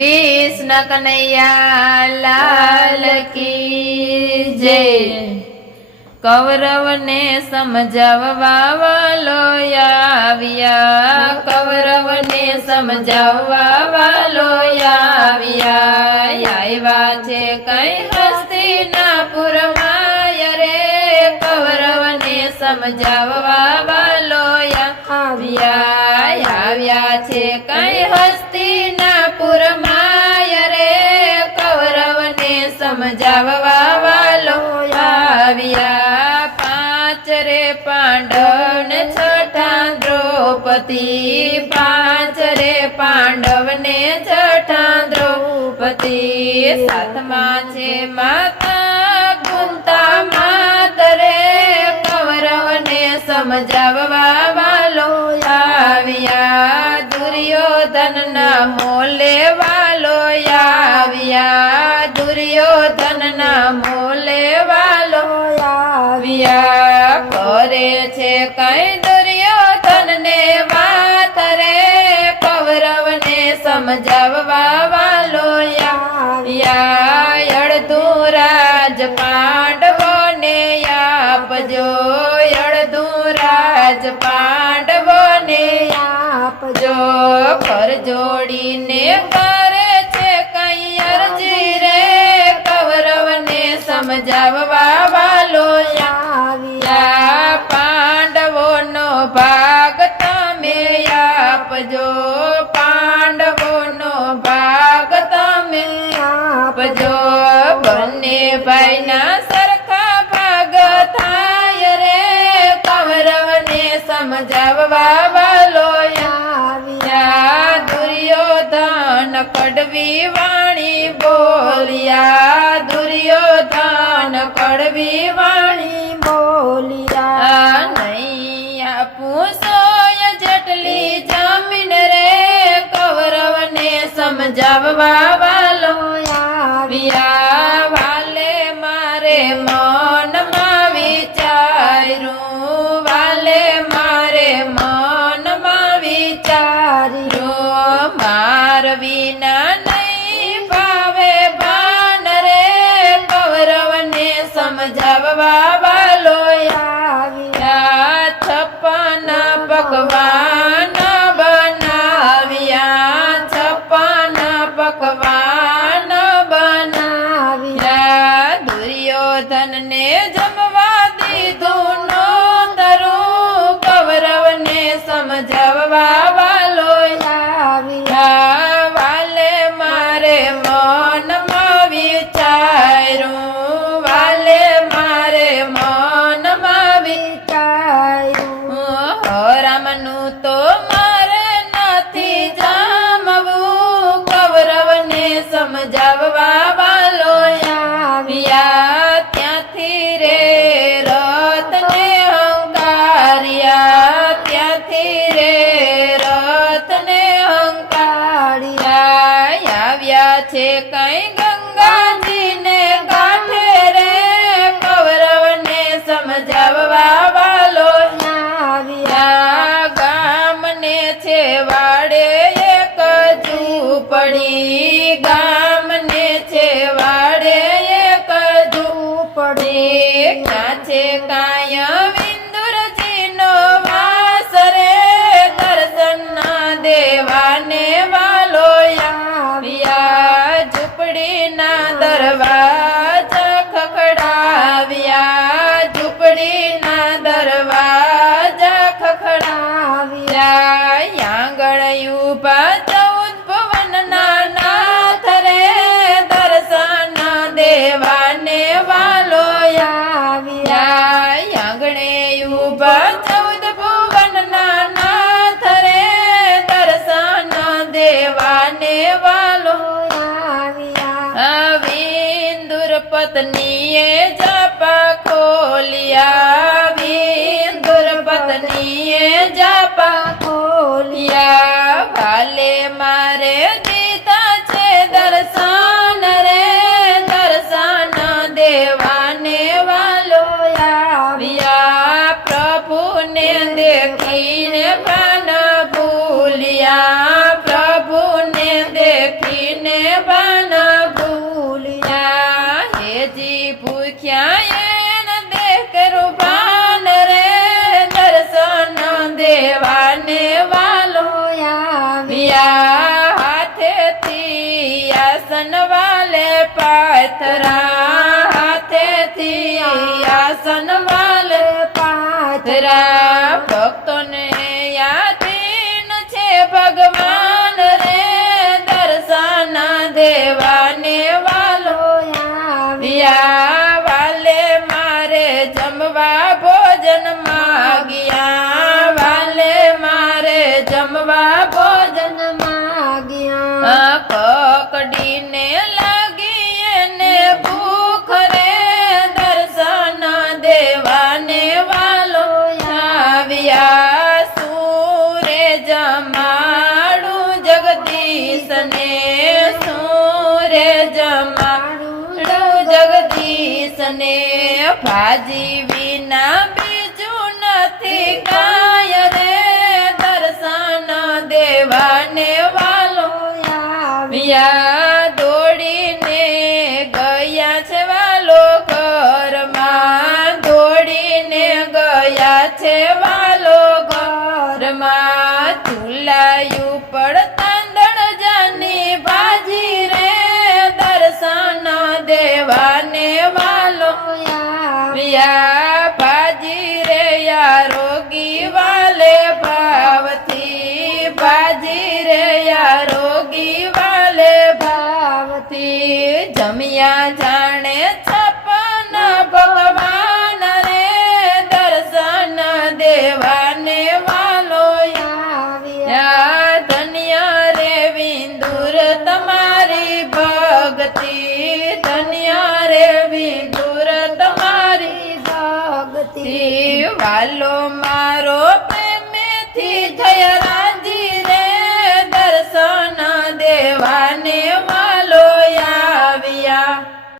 कृष्ण कन्हैया लाल की जय। कौरव ने समझाववा वालो आव्या, कौरव ने समझाववा वालो आव्या। आव्या छे कई हस्तिनापुर माय रे, कौरव ने समझाववा वालो आव्या। आव्या छे कई हस्तिनापुर माय रे, कौरव ने समझाववा वालो आव्या। पांच रे पांडव ने छठा द्रौपदी, पांच रे पांडव ने छठा द्रौपदी। सातमा छे माता कुंता मात रे, कौरव ने समझाववा वालो आव्या। दुर्योधन ना मोले वालो आव्या, दुर्योधन ना मोले वालो आव्या। करे छे कई दुर्योधन ने वात रे, कौरव ने समझाववा वालो आव्या। अड़धू राज पांडवो ने आपजो, अड़धू राज पांडवो ने आपजो। कर जोड़ी ने करे छे कई अर्जी रे, कौरव ने समझाववा वालो आव्या। पांडवो नो भाग तमे आपजो, पांडवो नो भाग तमे आपजो। बन्ने भाई ना सरखा भाग थाय रे, कौरव ने समझाववा वालो आव्या। दुर्योधन कड़वी वाणी बोलिया, दुर्योधन कड़वी वाणी बोलिया। नहीं आपू सोय जटली जमीन रे, कौरव ने समझाववा वालो आव्या। वाले मारे मन मा विचारू, वाले मारे मन मा विचारू। मार विना नहीं पावे बान रे, कौरव ने समझाववा वालो आव्या। छप्पन पकवान बनाव्या, छप्पन पकवान बनाव्या। दुर्योधन ने जमवा दीधू नो तरू, कौरव ने समझाववा वालो आव्या। वाले मारे मन मा विचारू, वाले मारे मन मा विचारू। रामनु तो मारे नाथी जामवू, कौरव ने समझाववा वालो आव्या। त्याथी रे रथ ने हंकार्या, त्याथी रे रथ ने हंकार्या। आव्या छे कई गंगाजी ने कांठे रे, कौरव ने समझाववा वालो आव्या। गाम ने छे वाड़े एक झूपड़ी, गाम ने छे वाड़े एक झूपड़ी। क्या छे काय विंदुरजी नो वास रे, दर्शन ना देवाने वालो आव्या। झूपड़ी ना दरवाजा खखड़ाव्या, झूपड़ी ना दरवाजा खखड़ाव्या। आंगण यूपा 14 भुवन ना नाथ रे, दर्शन देवाने वालो आव्या। आंगणे यूपा 14 भुवन ना नाथ रे, दर्शन देवाने वालो आव्या। विंदुर पत्नीए जापा खोलिया, विंदुर पत्नीए जापा खोलिया। भाले मारे दीदा छे दर्शन रे, दर्शन देवाने वालो आव्या। प्रभु ने देखीने प्राण भूलिया, प्रभु ने देखीने ને ભાન ભૂલ્યા હેજી ભૂખ્યા એને દેખરું ભાન રે દર્શન દેવાને વાલો આવ્યા હાથેથી આસન વાલે પાથરા હાથેથી આસન વાલે પાથરા ભક્તોને યાદીન છે ભગવાન રે દર્શન દેવાને વાલો આવ્યા વાલે મારે જમવા ભોજન માગ્યા વાલે મારે જમવા ભોજન માગ્યા પકડીને લાગી એને ભૂખ રે દર્શન દેવાને વાલો આવ્યા સૂરે જમાડું જગદીશને સૂરે જમાડું જગદીશને ભાજી વિના બીજું નથી કાય રે દર્શન દેવાને વાલો આવ્યા દોડીને ગયા છે વાલો ઘરમાં દોડીને ગયા છે વાલો ઘરમાં ચૂલાયું પડ તાંદળ જાની ભાજી રે દર્શન દેવાને વાલો આવ્યા ભાજી રે રોગી વાલે ભાવથી ભાજી રે રોગી વાલે ભાવથી જમ્યા જાણે છપન ભગવાન રે દર્શન દેવાને વાલો આવ્યા ધન્ય રે વિંદુર તમારી ભક્તિ ધન્ય રે વિંદુર તમારી ભક્તિ વાલો મારો પ્રેમેથી જય રાજી રે દર્શન દેવાને